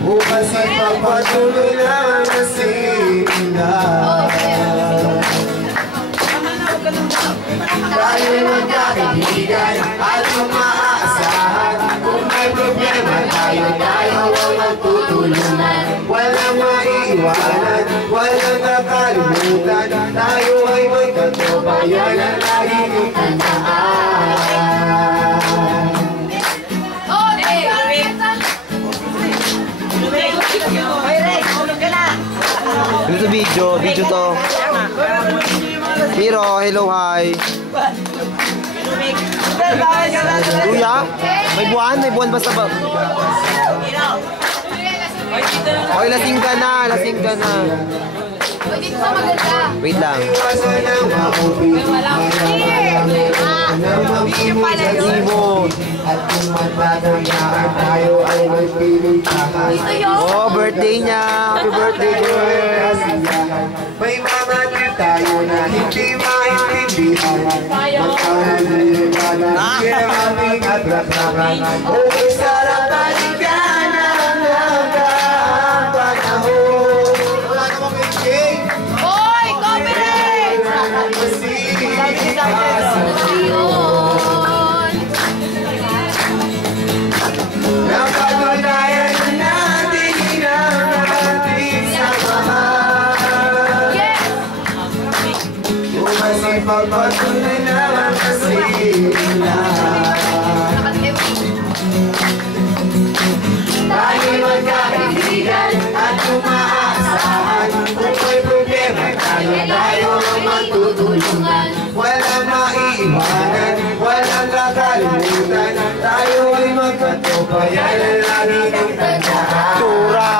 Bukas ay magpatuloy lang na sila. Tayo magkakaibigan at umaasahan. Kung may problema tayo ang magtutulungan. Walang maiiwanan, walang nakalimutan. Tayo ay magkatubayan at laging tandaan. Ito video to. Hiro, hello, hi. Kuya, may buwan ba sa bag? Okay, lasing ka na. Wait lang. Oh, birthday niya. Happy birthday, girl. May mga trip tayo na hindi maintindihan. Magkakaroon na kaya aming atrakrakan. Okay, sarap balikan ang hanggang panahon. Wala namang engage. Hoy! Copyright! Napatunayan na natin ang ating samahan. Yes! Bukas ay pagpatuloy naman na sila. Tayo magkakaibigan at umaasahan. Kung may problema tayo ang magtutulungan. Walang maiiwanan, walang kakalimutan. Tayo ay magkatubayan at laging tandaan. Tura.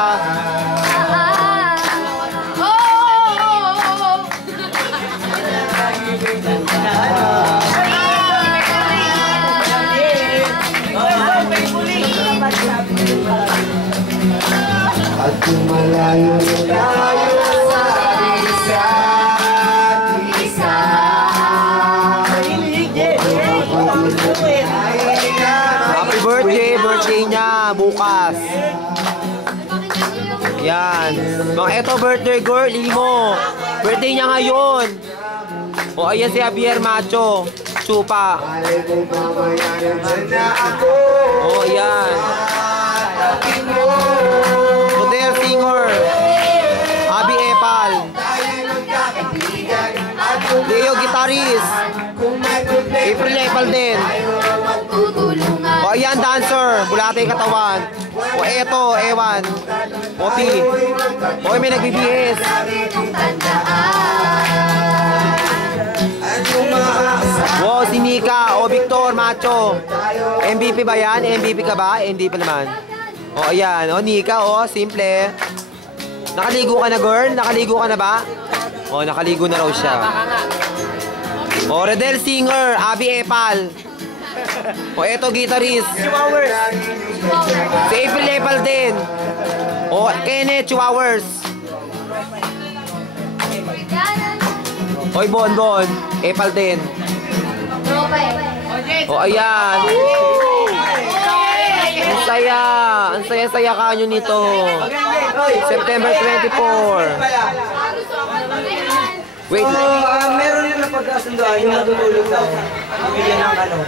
At kung malayo tayo sa isa't isa. Happy birthday niya bukas. Yan. Eto birthday girl, Imo. Birthday niya ngayon. O ayan si Javier Macho. Chupa. O ayan. Hotel singer. Abi Epal. Leo guitarist. April Epal din. O ayan dancer. Bulate katawan. O eto, Ewan. Poppy. O may nagbibihis. Wow, si Nika. O Victor Macho. MVP ba yan? MVP ka ba? Hindi pa naman. O ayan. O Nika. O simple. Nakaligo ka na, girl? Nakaligo ka na ba? O nakaligo na raw siya. O Redel Singer. Abi Epal. O eto guitarist. Si April Epal din. O Kenneth Chihuahuas. Oy Bonbon. Epal din. O ayan. Ang saya. Ang saya-saya kanyo nito. September 24. Wait. Meron yun na pagkasundoan yung matutulog daw. Bigyan ng ano.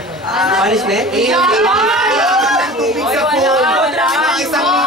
Panis na? Tubig sa pool. Isang